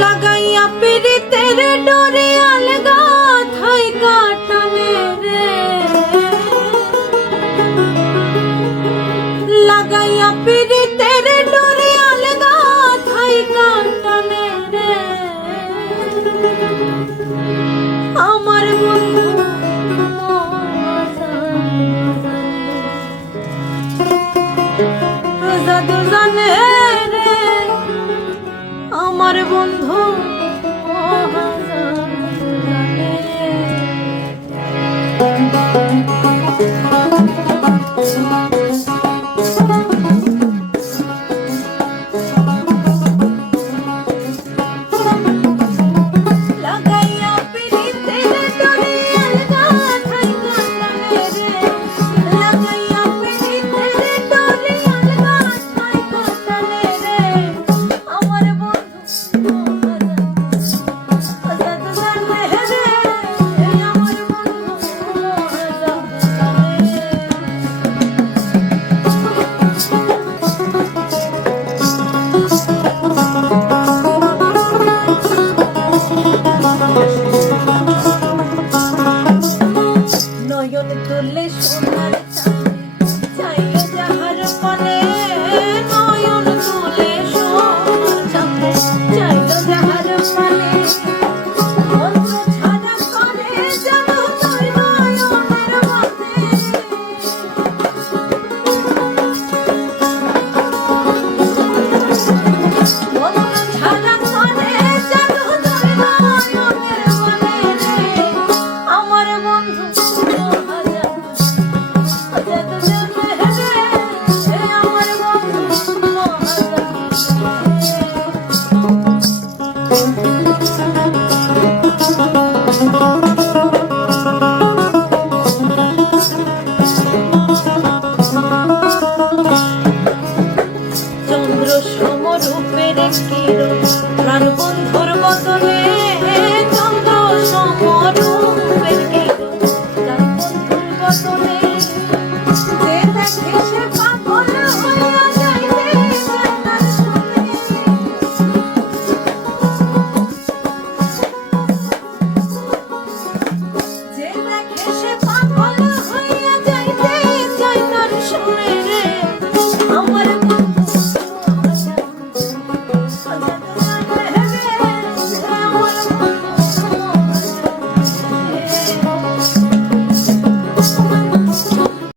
লাগাইয়া পীড়িতের ডোরে আলগা থাই কাটালে রে লাগাইয়া পীড়িত জানে রে আমার বন্ধু। রোজ কি রোজ প্রাণ বন্ধু